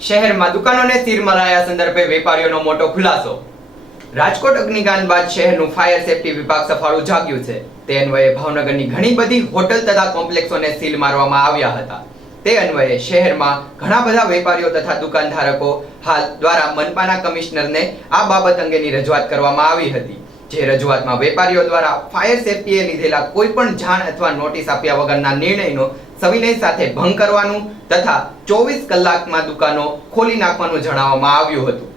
શહેરમાં દુકાનોને સીલ મરાયા સંદર્ભે વેપારીઓનો મોટો ખુલાસો। રાજકોટ અગ્નિકાંડ બાદ શહેરનું ફાયર સેફટી વિભાગ સફાળું જાગ્યું છે। તે અન્વયે ભાવનગરની ઘણી બધી હોટલ તથા કોમ્પ્લેક્સોને સીલ મારવામાં આવ્યા હતા। તે અન્વયે શહેરમાં ઘણા બધા વેપારીઓ તથા દુકાનધારકો હાલ દ્વારા મનપાના કમિશનરને આ બાબત અંગેની રજૂઆત કરવામાં આવી હતી। જે રજૂઆતમાં વેપારીઓ દ્વારા ફાયર સેફટીએ લીધેલા કોઈ પણ જાણ અથવા નોટિસ આપ્યા વગરના નિર્ણયનો સવિનય સાથે ભંગ કરવાનું તથા 24 કલાકમાં દુકાનો ખોલી નાખવાનું જણાવવામાં આવ્યું હતું।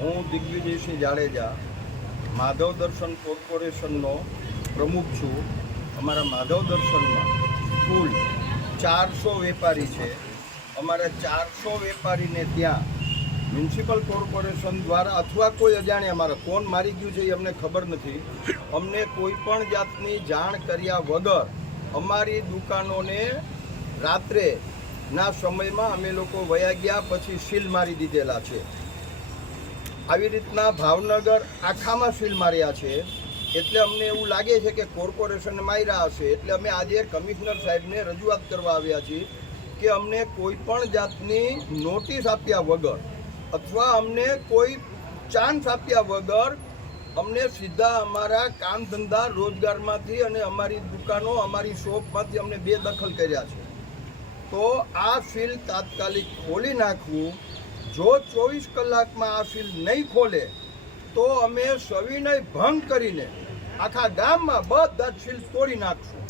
હું દિગ્વિજયસિંહ જાડેજા માધવ દર્શન કોર્પોરેશનનો પ્રમુખ છું। અમારા માધવ દર્શનમાં કુલ 400 વેપારી છે। અમારા 400 વેપારીને ત્યાં મ્યુનિસિપલ કોર્પોરેશન દ્વારા અથવા કોઈ અજાણ્યા અમારા કોણ મારી ગયું છે એ અમને ખબર નથી, અમને કોઈ પણ જાતની જાણ કર્યા વગર અમારી દુકાનોને રાત્રેના સમયમાં અમે લોકો વયા ગયા પછી સીલ મારી દીધેલા છે। આવી રીતના ભાવનગર આખામાં સીલ માર્યા છે। એટલે અમને એવું લાગે છે કે કોર્પોરેશને માર્યા હશે। એટલે અમે આજે કમિશનર સાહેબને રજૂઆત કરવા આવ્યા છીએ કે અમને કોઈ પણ જાતની નોટિસ આપ્યા વગર અથવા અમને કોઈ ચાન્સ આપ્યા વગર અમને સીધા અમારા કામ ધંધા રોજગારમાંથી અને અમારી દુકાનો અમારી શોપમાંથી અમને બેદખલ કર્યા છે। તો આ સીલ તાત્કાલિક ખોલી નાખવું। જો 24 કલાકમાં આ સીલ નહીં ખોલે તો અમે સવિનય ભંગ કરીને આખા ગામમાં બધા જ સીલ તોડી નાખશું।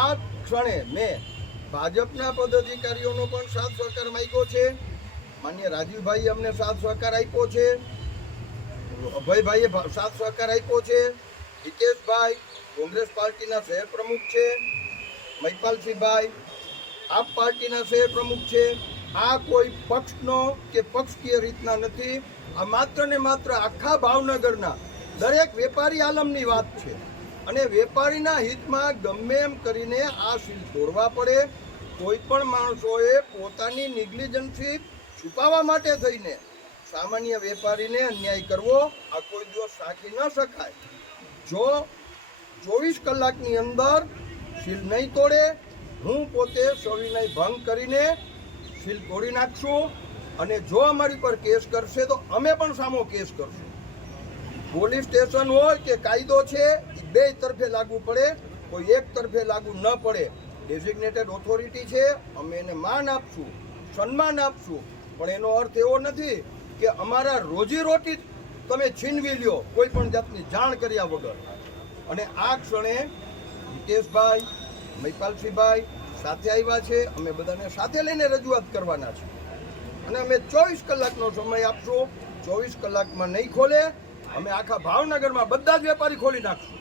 આ ક્ષણે મેં ભાજપના પદાધિકારીઓનો પણ સાથ સહકાર માંગ્યો છે। માન્ય રાજીવભાઈએ અમને સાથ સહકાર આપ્યો છે, અભયભાઈએ સાથ સહકાર આપ્યો છે, હિતેશભાઈ કોંગ્રેસ પાર્ટીના શહેર પ્રમુખ છે, મહિપાલસિંહભાઈ આપ પાર્ટીના શહેર પ્રમુખ છે। આ કોઈ પક્ષનો કે પક્ષકીય રીતના નથી, આ માત્ર ને માત્ર આખા ભાવનગરના દરેક વેપારી આલમની વાત છે। અને વેપારીના હિતમાં ગમે એમ કરીને આ સીલ તોડવા પડે। કોઈ પણ માણસોએ પોતાની નિગ્લિજન્સી છુપાવવા માટે થઈને સામાન્ય વેપારીને અન્યાય કરવો આ કોઈ દિવસ સાચી ન શકાય। જો 24 કલાકની અંદર સીલ નહીં તોડે હું પોતે સવિનય ભંગ કરીને સીલ તોડી નાખશું। અને જો અમારી પર કેસ કરશે તો અમે પણ સામો કેસ કરશું। પોલીસ સ્ટેશન હોય કે કાયદો છે એ બે તરફે લાગુ પડે, કોઈ એક તરફે લાગુ ન પડે। ડેઝિગ્નેટેડ ઓથોરિટી છે, અમે એને માન આપશું, સન્માન આપશું, પણ એનો અર્થ એવો નથી કે અમારા રોજીરોટી તમે છીનવી લ્યો કોઈ પણ જાતની જાણ કર્યા વગર। અને આ ક્ષણે હિતેશભાઈ મહિપાલસિંહભાઈ સાથે આવ્યા છે, અમે બધાને સાથે લઈને રજૂઆત કરવાના છે અને અમે 24 કલાકનો સમય આપશું। 24 કલાકમાં નહીં ખોલે અમે આખા ભાવનગરમાં બધા જ વેપારી ખોલી નાખશું।